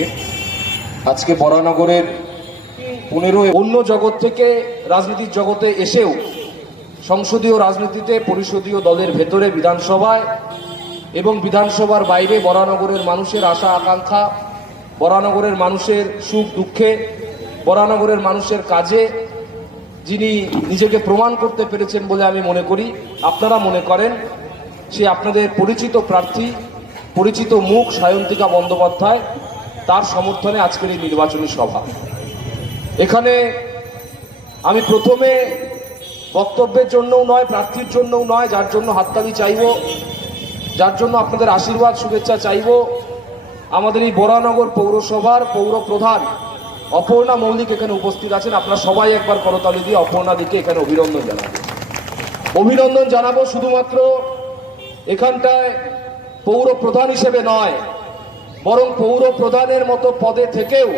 সবাইকে। আজকে বরানগরের 15 অন্য জগৎ থেকে রাজনীতির জগতে এসেও সংসদীয় রাজনীতিতে পরিষদীয় দলের ভেতরে বিধানসভায় এবং বিধানসভার বাইরে বরানগরের মানুষের আশা আকাঙ্ক্ষা, বরানগরের মানুষের সুখ দুঃখে, বরানগরের মানুষের কাজে যিনি নিজেকে প্রমাণ করতে পেরেছেন বলে আমি মনে করি, আপনারা মনে করেন, সে আপনাদের পরিচিত প্রার্থী, পরিচিত মুখ সায়ন্তিকা বন্দ্যোপাধ্যায়, তার সমর্থনে আজকের এই নির্বাচনী সভা। এখানে আমি প্রথমে বক্তব্যের জন্যও নয়, প্রার্থীর জন্যও নয়, যার জন্য হাততালি চাইব, যার জন্য আপনাদের আশীর্বাদ শুভেচ্ছা চাইব, আমাদের এই বরানগর পৌরসভার পৌর প্রধান অপর্ণা মৌলিক এখানে উপস্থিত আছেন। আপনারা সবাই একবার করতালি দিয়ে অপর্ণা দিকে এখানে অভিনন্দন জানাবো। অভিনন্দন জানাবো শুধুমাত্র এখানটায় পৌর প্রধান হিসেবে নয়, বরং পৌর প্রধানের মতো পদে থেকেও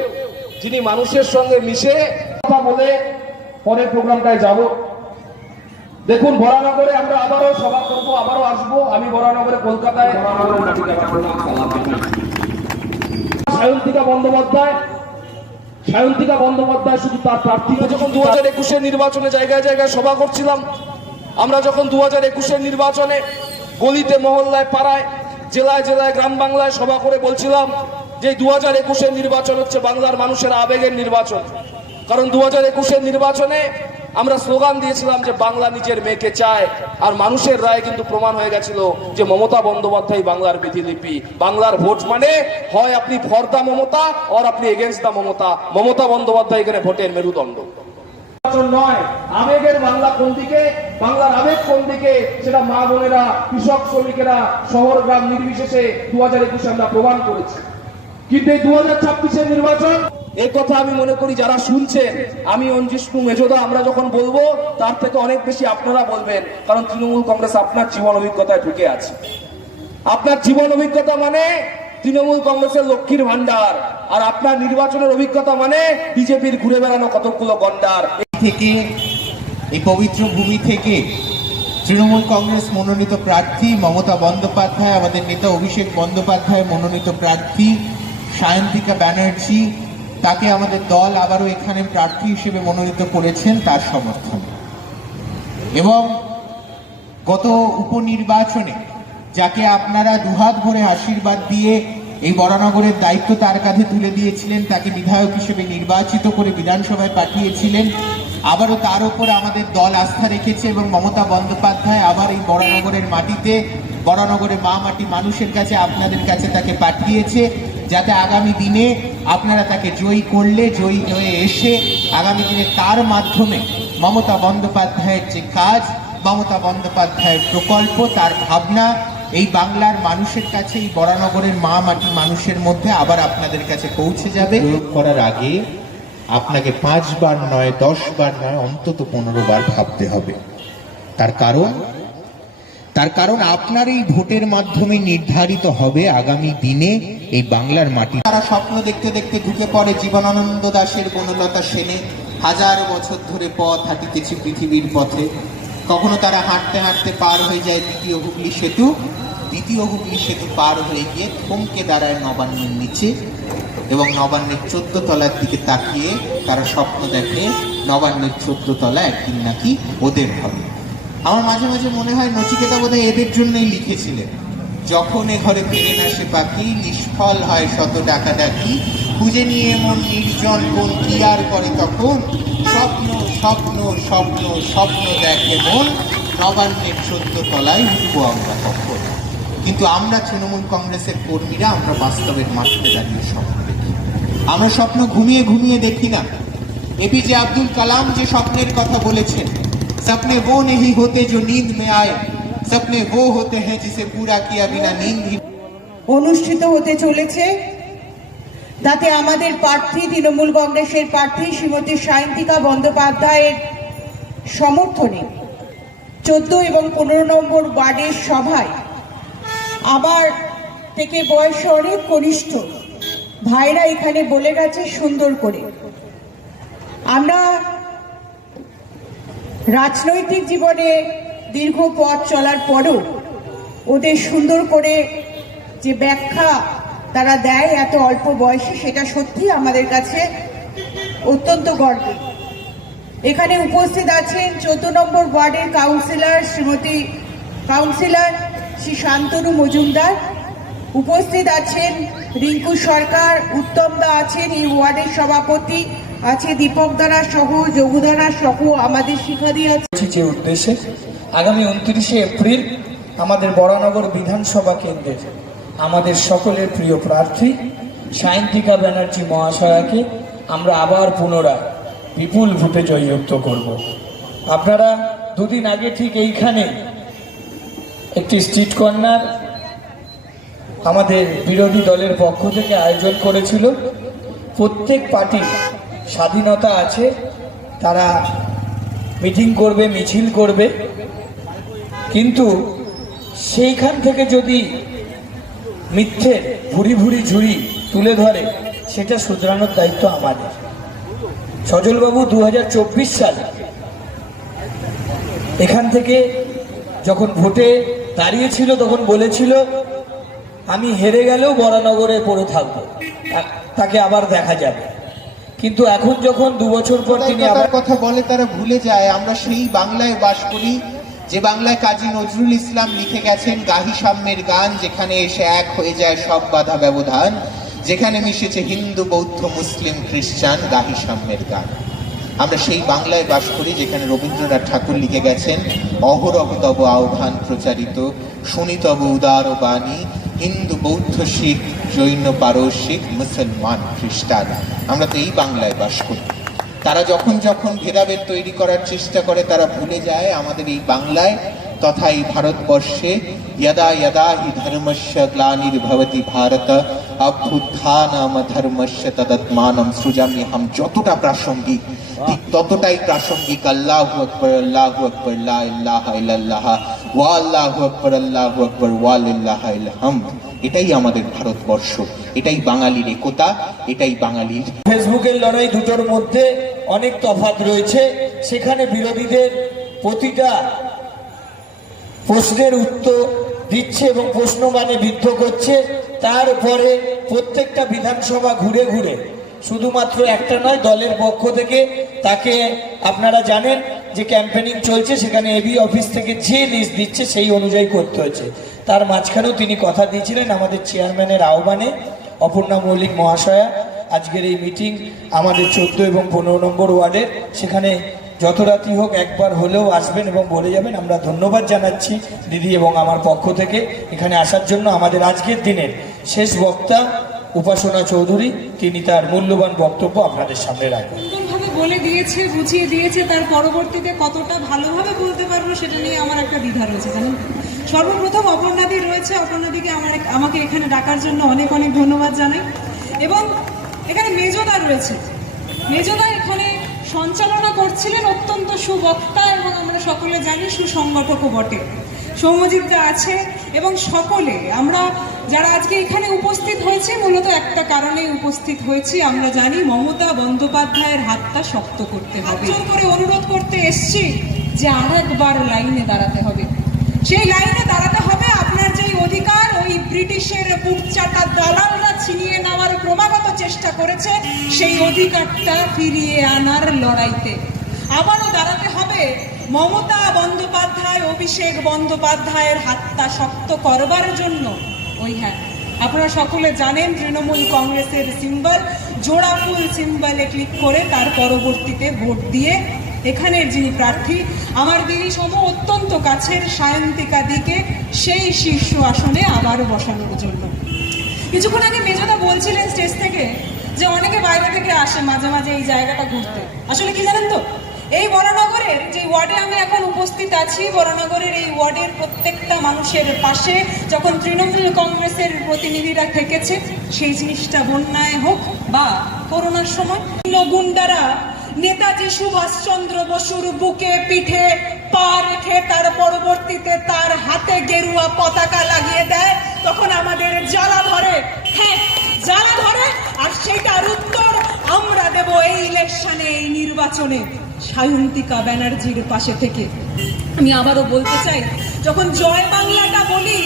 যিনি মানুষের সঙ্গে মিশে কথা বলে পরের প্রোগ্রামটায় যাব। দেখুন, বরানগরে আমরা আবারও সভা করব, আবারও আসবো। আমি বরানগরে কলকাতায় সায়ন্তিকা বন্দ্যোপাধ্যায় শুধু তার প্রার্থীকে যখন 2021-এর নির্বাচনে জায়গায় জায়গায় সভা করছিলাম, আমরা যখন 2021-এর নির্বাচনে গলিতে মহল্লায় পাড়ায় জেলায় জেলায় গ্রাম বাংলায় সভা করে বলছিলাম যে 2021-এর নির্বাচন হচ্ছে বাংলার মানুষের আবেগের নির্বাচন। কারণ 2021-এর নির্বাচনে আমরা স্লোগান দিয়েছিলাম যে বাংলা নিজের মেয়েকে চায়, আর মানুষের রায় কিন্তু প্রমাণ হয়ে গেছিল যে মমতা বন্দ্যোপাধ্যায় বাংলার বিধিলিপি। বাংলার ভোট মানে হয় আপনি ফর দা মমতা আর আপনি এগেনস্ট দা মমতা। মমতা বন্দ্যোপাধ্যায় এখানে ভোটের মেরুদণ্ড নয়। আবেগের বাংলা কোন দিকে, বাংলার আবেগ কোন দিকে, সেটা মা বোনেরা, কৃষক শ্রমিকেরা, শহর গ্রাম নির্বিশেষে 2021-এ আমরা প্রমাণ করেছি। কিন্তু এই 2026-এর নির্বাচন, এই কথা আমি মনে করি যারা শুনছেন, আমি অঞ্জিষ্ণু মেজদা, আমরা যখন বলবো তার থেকে অনেক বেশি আপনারা বলবেন, কারণ তৃণমূল কংগ্রেস আপনার জীবন অভিজ্ঞতায় ঢুকে আছে। আপনার জীবন অভিজ্ঞতা মানে তৃণমূল কংগ্রেসের লক্ষ্মীর ভান্ডার, আর আপনার নির্বাচনের অভিজ্ঞতা মানে বিজেপির ঘুরে বেড়ানো কতগুলো গন্ডার। থেকে এই পবিত্র ভূমি থেকে তৃণমূল কংগ্রেস মনোনীত প্রার্থী মমতা বন্দ্যোপাধ্যায়, আমাদের নেতা অভিষেক বন্দ্যোপাধ্যায় মনোনীত প্রার্থী সায়ন্তিকা ব্যানার্জি, তাকে আমাদের দল আবারও এখানে প্রার্থী হিসেবে মনোনীত করেছেন তার সমর্থনে। এবং গত উপনির্বাচনে যাকে আপনারা দুহাত ভরে আশীর্বাদ দিয়ে এই বরানগরের দায়িত্ব তার কাঁধে তুলে দিয়েছিলেন, তাকে বিধায়ক হিসেবে নির্বাচিত করে বিধানসভায় পাঠিয়েছিলেন, আবারও তার উপর আমাদের দল আস্থা রেখেছে এবং মমতা বন্দ্যোপাধ্যায় আবার এই বরানগরের মাটিতে, বরানগরের মা মাটি মানুষের কাছে, আপনাদের কাছে তাকে পাঠিয়েছে, যাতে আগামী দিনে আপনারা তাকে জয়ী করলে, জয়ী হয়ে এসে আগামী দিনে তার মাধ্যমে মমতা বন্দ্যোপাধ্যায়ের যে কাজ, মমতা বন্দ্যোপাধ্যায়ের প্রকল্প, তার ভাবনা এই বাংলার মানুষের কাছে, এই বরানগরের মা মাটি মানুষের মধ্যে আবার আপনাদের কাছে পৌঁছে যাবে। প্রয়োগ করার আগে আপনাকে 5 বার নয়, 10 বার নয়, অন্তত 15 বার ভাবতে হবে। তার কারণ আপনার এই ভোটের মাধ্যমে নির্ধারিত হবে আগামী দিনে এই বাংলার মাটি। তারা স্বপ্ন দেখতে দেখতে ঢুকে পড়ে জীবনানন্দ দাশের বনলতা সেনে, 1000 বছর ধরে পথ হাঁটিতেছি পৃথিবীর পথে। কখনো তারা হাঁটতে হাঁটতে পার হয়ে যায় দ্বিতীয় হুগলি সেতু, দ্বিতীয় হুগলি সেতু পার হয়ে গিয়ে থমকে দাঁড়ায় নবান্নের নিচে, এবং নবান্নের 14 তলার দিকে তাকিয়ে তারা স্বপ্ন দেখে নবান্নের 14 তলা একদিন নাকি ওদের হবে। আমার মাঝে মাঝে মনে হয় নচিকেতা বোধহয় এদের জন্যই লিখেছিলেন, যখন এ ঘরে ফিরে না সে পাখি, নিষ্ফল হয় শত ডাকাডাকি, খুঁজে নিয়ে এমন নির্জন কোন কি আর করে তখন, স্বপ্ন স্বপ্ন স্বপ্ন স্বপ্ন দেখে মন, নবান্নের 14 তলায় উঠবো আমরা কখন। কিন্তু আমরা তৃণমূল কংগ্রেসের কর্মীরা আমরা বাস্তবের মাঠে দাঁড়িয়ে স্বপ্ন দেখি। আমরা স্বপ্ন ঘুমিয়ে ঘুমিয়ে দেখি না। এপিজে আব্দুল কালাম যে স্বপ্নের কথা বলেছেন, सपने वो नहीं होते जो नींद में आए, सपने वो होते हैं जिसे पूरा किया बिना नींद ही। অনুষ্ঠিত হতে চলেছে, তাতে আমাদের প্রার্থী তৃণমূল কংগ্রেসের প্রার্থী শ্রীমতী সায়ন্তিকা বন্দ্যোপাধ্যায়ের সমর্থনে 14 এবং 15 নম্বর ওয়ার্ডের সভায় আবার থেকে বয়সে অনেক কনিষ্ঠ ভাইরা এখানে বলে গেছে সুন্দর করে। আমরা রাজনৈতিক জীবনে দীর্ঘ পথ চলার পরও ওদের সুন্দর করে যে ব্যাখ্যা তারা দেয় এত অল্প বয়সে, সেটা সত্যি আমাদের কাছে অত্যন্ত গর্বের। এখানে উপস্থিত আছেন 14 নম্বর ওয়ার্ডের কাউন্সিলর শ্রী শান্তনু মজুমদার, উপস্থিত আছেন রিঙ্কু সরকার, উত্তম দা আছেন এই ওয়ার্ডের সভাপতি, আছে দীপক দারা সহ, যোগুদারা সহ আমাদের শিক্ষার্থী আছে। যে উদ্দেশ্যে আগামী 29শে এপ্রিল আমাদের বরানগর বিধানসভা কেন্দ্রের আমাদের সকলের প্রিয় প্রার্থী সায়ন্তিকা ব্যানার্জি মহাশয়াকে আমরা আবার পুনরায় বিপুল ভোটে জয়যুক্ত করব। আপনারা দুদিন আগে ঠিক এইখানে একটি স্ট্রিট কর্নার আমাদের বিরোধী দলের পক্ষ থেকে আয়োজন করেছিল। প্রত্যেক পার্টির স্বাধীনতা আছে, তারা মিটিং করবে, মিছিল করবে, কিন্তু সেইখান থেকে যদি মিথ্যে ভুরি ভুরি ঝুড়ি তুলে ধরে সেটা শুধরানোর দায়িত্ব আমাদের। সজলবাবু 2024 সালে এখান থেকে যখন ভোটে দাঁড়িয়েছিল তখন বলেছিল আমি হেরে গেলেও বরানগরে পড়ে থাকবো, তাকে আবার দেখা যাবে। কিন্তু এখন যখন 2 বছর পর তিনি আবার কথা বলে তারা ভুলে যায় আমরা সেই বাংলায় বাস করি যে বাংলায় কাজী নজরুল ইসলাম লিখে গেছেন গাহি সাম্যের গান, যেখানে এসে এক হয়ে যায় সব বাধা ব্যবধান, যেখানে মিশেছে হিন্দু বৌদ্ধ মুসলিম খ্রিস্টান, গাহি সাম্যের গান। আমরা সেই বাংলায় বাস করি যেখানে রবীন্দ্রনাথ ঠাকুর লিখে গেছেন অহরহ তব আহ্বান প্রচারিত, শুনি তব উদার বাণী, হিন্দু বৌদ্ধ শিখ জৈন পারসিক মুসলমান খ্রিস্টান। আমরা তো এই বাংলায় বাস করি। তারা যখন যখন ভেদাভেদ তৈরি করার চেষ্টা করে তারা ভুলে যায় আমাদের এই বাংলায় তথা এই ভারতবর্ষে यदा यदा हि धर्मस्य ग्लानिर्भवति भारत अभ्युत्थानम धर्मस्य तदात्मानं सृजामि। हम যতটা প্রাসঙ্গিক ঠিক ততটাই প্রাসঙ্গিক আল্লাহু আকবার, আল্লাহু আকবার, লা ইলাহা ইল্লাল্লাহ, ওয়া আল্লাহু আকবার, আল্লাহু আকবার, ওয়া লিল্লাহিল হামদ। এটাই আমাদের ভারতবর্ষ, এটাই বাঙালির একতা, এটাই বাঙালির। ফেসবুকের লড়াই দুটোর মধ্যে অনেক তফাৎ রয়েছে। সেখানে বিরোধীদের প্রতিটা প্রশ্নের উত্তর দিচ্ছে এবং প্রশ্ন মানে বিদ্ধ করছে। তারপরে প্রত্যেকটা বিধানসভা ঘুরে ঘুরে শুধুমাত্র একটা নয়, দলের পক্ষ থেকে তাকে আপনারা জানেন যে ক্যাম্পেনিং চলছে, সেখানে এবি অফিস থেকে যে লিস্ট দিচ্ছে সেই অনুযায়ী করতে হচ্ছে। তার মাঝখানেও তিনি কথা দিয়েছিলেন আমাদের চেয়ারম্যানের আহ্বানে অপর্ণা মৌলিক মহাশয়া আজকের এই মিটিং আমাদের 14 এবং 15 নম্বর ওয়ার্ডের, সেখানে যত রাতি হোক একবার হলেও আসবেন এবং বলে যাবেন। আমরা ধন্যবাদ জানাচ্ছি দিদি এবং আমার পক্ষ থেকে এখানে আসার জন্য। আমাদের আজকের দিনের শেষ বক্তা উপাসনা চৌধুরী, তিনি তার মূল্যবান বক্তব্য আপনাদের সামনে রাখবেন। সুন্দরভাবে বলে দিয়েছে, বুঝিয়ে দিয়েছে, তার পরবর্তীতে কতটা ভালোভাবে বলতে পারবো সেটা নিয়ে আমার একটা দ্বিধা রয়েছে। জানেন, সর্বপ্রথম অপর্ণাদি রয়েছে, অপর্ণাদিকে আমাকে এখানে ডাকার জন্য অনেক অনেক ধন্যবাদ জানাই। এবং এখানে মেজদা রয়েছে, মেজদা এখানে সঞ্চালনা করছিলেন, অত্যন্ত সুবক্তা এবং আমরা সকলে জানি সুসংগঠকও বটে। সৌম্যজিৎ আছে এবং সকলে আমরা যারা আজকে এখানে উপস্থিত হয়েছি মূলত একটা কারণেই উপস্থিত হয়েছি। আমরা জানি মমতা বন্দ্যোপাধ্যায়ের হাতটা শক্ত করতে হবে, জোর করে অনুরোধ করতে এসছি যে আরেকবার লাইনে দাঁড়াতে হবে। সেই লাইনে দাঁড়াতে হবে আপনার যেই অধিকার ওই ব্রিটিশের বুকচাটা দালালরা ছিনিয়ে নেওয়ার ক্রমাগত চেষ্টা করেছে, সেই অধিকারটা ফিরিয়ে আনার লড়াইতে আবারও দাঁড়াতে হবে। মমতা বন্দ্যোপাধ্যায়, অভিষেক বন্দ্যোপাধ্যায়ের হাতটা শক্ত করবার জন্য ওই হ্যাঁ আপনারা সকলে জানেন তৃণমূল কংগ্রেসের সিম্বল জোড়া ফুল সিম্বলে ক্লিক করে তার পরবর্তীতে ভোট দিয়ে এখানের যিনি প্রার্থী আমার দিদি সম অত্যন্ত কাছের সায়ন্তিকা দিকে সেই শীর্ষ আসনে আবার বসানোর জন্য। কিছুক্ষণ আগে মেজদা বলছিলেন স্টেজ থেকে যে অনেকে বাইরে থেকে আসে মাঝে মাঝে এই জায়গাটা ঘুরতে। আসলে কি জানেন তো, এই বরানগরের যে ওয়ার্ডে আমি এখন উপস্থিত আছি, বরানগরের এই ওয়ার্ডের প্রত্যেকটা মানুষের পাশে যখন তৃণমূল কংগ্রেসের প্রতিনিধিরা থেকেছে, সেই জিনিসটা বন্যায় হোক বা করোনার সময় গুন্ডারা নেতাজি সুভাষচন্দ্র বসুর বুকে পিঠে পা রেখে তার পরবর্তীতে তার হাতে গেরুয়া পতাকা লাগিয়ে দেয়, তখন আমাদের জ্বালা ধরে, হ্যাঁ জ্বালা ধরে। আর সেইটার উত্তর আমরা দেব এই ইলেকশনে, এই নির্বাচনে সায়ন্তিকা ব্যানার্জির পাশে থেকে। আমি আবারও বলতে চাই, যখন জয় বাংলাটা বলি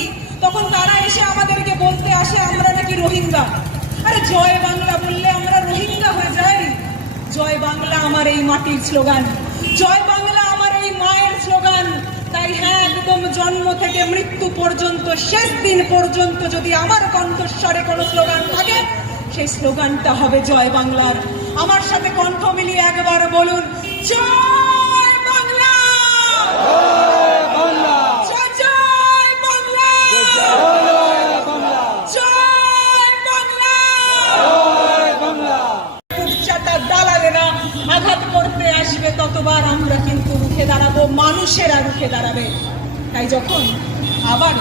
তখন তারা এসে আমাদেরকে বলতে আসে আমরা নাকি রোহিঙ্গা। আরে জয় বাংলা বললে আমরা রোহিঙ্গা হয়ে যাই? জয় বাংলা আমার এই মাটির স্লোগান, জয় বাংলা আমার এই মায়ের স্লোগান। তাই হ্যাঁ, একদম জন্ম থেকে মৃত্যু পর্যন্ত, শেষ দিন পর্যন্ত যদি আমার কণ্ঠস্বরে কোনো স্লোগান থাকে, সেই স্লোগানটা হবে জয় বাংলার। আমার সাথে কণ্ঠ মিলিয়ে একবার বলুন, জয় বাংলা, জয় বাংলা, জয় বাংলা, জয় বাংলা। কুচ্চাটা দালালেরা আঘাত করতে আসবে, ততবার আমরা কিন্তু রুখে দাঁড়াবো, মানুষেরা রুখে দাঁড়াবে। তাই যখন আবার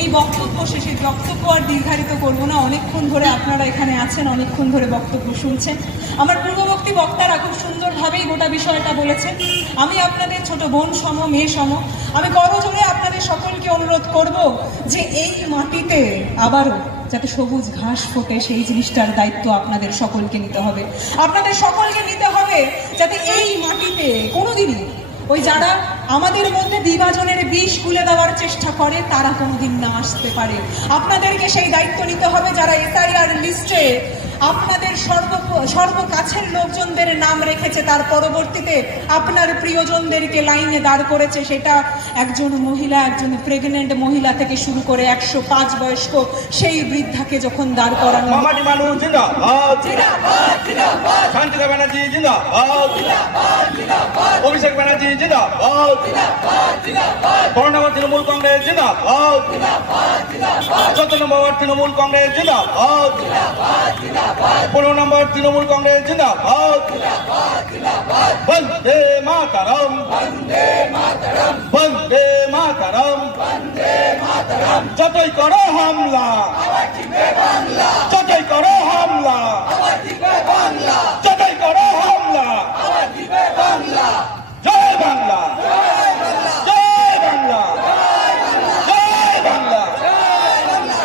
এই বক্তব্য শেষে, বক্তব্য আর দীর্ঘায়িত করবো না, অনেকক্ষণ ধরে আপনারা এখানে আছেন, অনেকক্ষণ ধরে বক্তব্য শুনছেন। আমার পূর্ববর্তী বক্তারা খুব সুন্দরভাবেই গোটা বিষয়টা বলেছেন। আমি আপনাদের ছোট বোন সম, মেয়ে সম, আমি করজোড়ে আপনাদের সকলকে অনুরোধ করব যে এই মাটিতে আবারও যাতে সবুজ ঘাস ফোটে, সেই জিনিসটার দায়িত্ব আপনাদের সকলকে নিতে হবে। আপনাদের সকলকে নিতে হবে যাতে এই মাটিতে কোনোদিনই ওই যারা আমাদের মধ্যে বিভাজনের বিষ গুলে দেওয়ার চেষ্টা করে তারা কোনোদিন না আসতে পারে। আপনাদেরকে সেই দায়িত্ব নিতে হবে যারা এসআইআর লিস্টে আপনাদের সর্বকাছের লোকজনদের নাম রেখেছে, তার পরবর্তীতে আপনার প্রিয়জনদেরকে লাইনে দাঁড় করেছে, সেটা একজন মহিলা, একজন প্রেগনেন্ট মহিলা থেকে শুরু করে 105 বয়স্ক সেই বৃদ্ধাকে যখন দাঁড় করানো। মামাটি মানুষ জিন্দাবাদ, জিন্দাবাদ, জিন্দাবাদ। শান্তিকা ব্যানার্জি জিন্দাবাদ, জিন্দাবাদ, জিন্দাবাদ। অভিষেক ব্যানার্জি জিন্দাবাদ, জিন্দাবাদ, জিন্দাবাদ। 12 নম্বর তৃণমূল কংগ্রেস জিন্দাবাদ, জিন্দাবাদ, জিন্দাবাদ। 14 নম্বর তৃণমূল কংগ্রেস জিন্দাবাদ, জিন্দাবাদ, জিন্দাবাদ। 15 নম্বর তৃণমূল কংগ্রেস জিন্দাবাদ, জিন্দাবাদ, জিন্দাবাদ। বন্দে মাতরম, বন্দে মাতরম, বন্দে মাতরম, বন্দে মাতরম। যতই করো হামলা, আবার জিতবে বাংলা। যতই করো হামলা, আবার জিতবে বাংলা। যতই করো হামলা, আবার জিতবে বাংলা। জয় বাংলা, জয় বাংলা, জয় বাংলা, জয় বাংলা, জয় বাংলা, জয় বাংলা।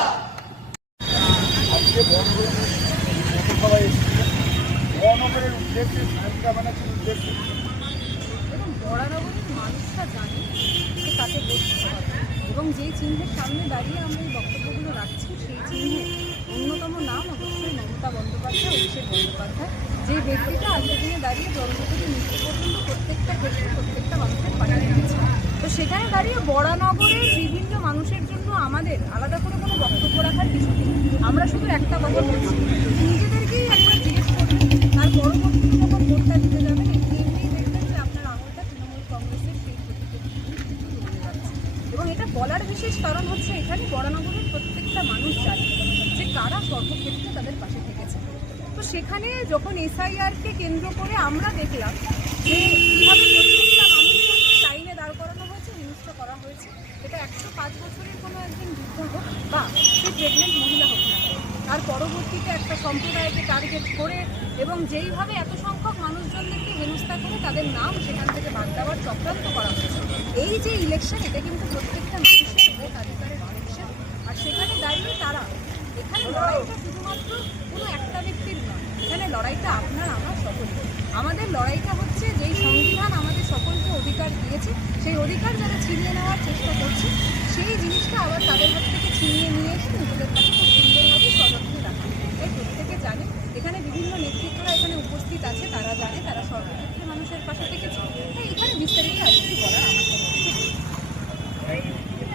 বরানগরের উদ্দেশ্যে, শান্তিকা ব্যানার্জির উদ্দেশ্যে এবং বরানগরের মানুষরা জানে যে তাকে বসতে হবে, এবং যেই চিহ্নের সামনে দাঁড়িয়ে আমরা এই বক্তব্যগুলো রাখছি সেই চিহ্নে অন্যতম নাম অবশ্যই মমতা বন্দ্যোপাধ্যায়, অভিষেক বন্দ্যোপাধ্যায়, যে ব্যক্তিটা আজকের দিনে দাঁড়িয়ে জন্ম থেকে মৃত্যু পর্যন্ত প্রত্যেকটা ক্ষেত্রে প্রত্যেকটা মানুষের পাশে দাঁড়িয়েছে। তো সেখানে দাঁড়িয়ে বরানগরের বিভিন্ন মানুষের জন্য আমাদের আলাদা করে কোনো বক্তব্য রাখার বিষয় নেই। আমরা শুধু একটা কথা বলছি, নিজেদেরকেই একবার জিজ্ঞেস করুন, তার পরবর্তীতে যখন ভোটটা দিতে যাবেন এমনিই দেখবেন যে আপনার আঙুলটা তৃণমূল কংগ্রেসের সেই প্রতীকের চলে যাচ্ছে। এবং এটা বলার বিশেষ কারণ হচ্ছে এখানে বরানগরের প্রত্যেকটা মানুষ জানে যে কারা সর্বক্ষেত্রে তাদের পাশে থেকেছে। তো সেখানে যখন এসআইআরকে কেন্দ্র করে আমরা দেখলাম যে কীভাবে প্রত্যেকটা মানুষজনকে লাইনে দাঁড় করানো হয়েছে, হিংস্র করা হয়েছে, এটা 105 বছরের কোনো একজন বৃদ্ধ হোক বা সে প্রেগনেন্ট মহিলা হোক না, তার পরবর্তীতে একটা সম্প্রদায়কে টার্গেট করে এবং যেইভাবে এত সংখ্যক মানুষজনদেরকে হেনস্থা করে তাদের নাম সেখান থেকে বাদ দেওয়ার চক্রান্ত করা হয়েছে। এই যে ইলেকশন, এটা কিন্তু প্রত্যেকটা মানুষের ভোট অধিকারের ইলেকশন। আর সেখানে দাঁড়িয়ে তারা, এখানে লড়াইটা শুধুমাত্র কোনো একটা ব্যক্তির নয়, এখানে লড়াইটা আপনার আমার সকলের। আমাদের লড়াইটা হচ্ছে যেই সংবিধান আমাদের সকলকে অধিকার দিয়েছে, সেই অধিকার যারা ছিনিয়ে নেওয়ার চেষ্টা করছে, সেই জিনিসটা আবার তাদের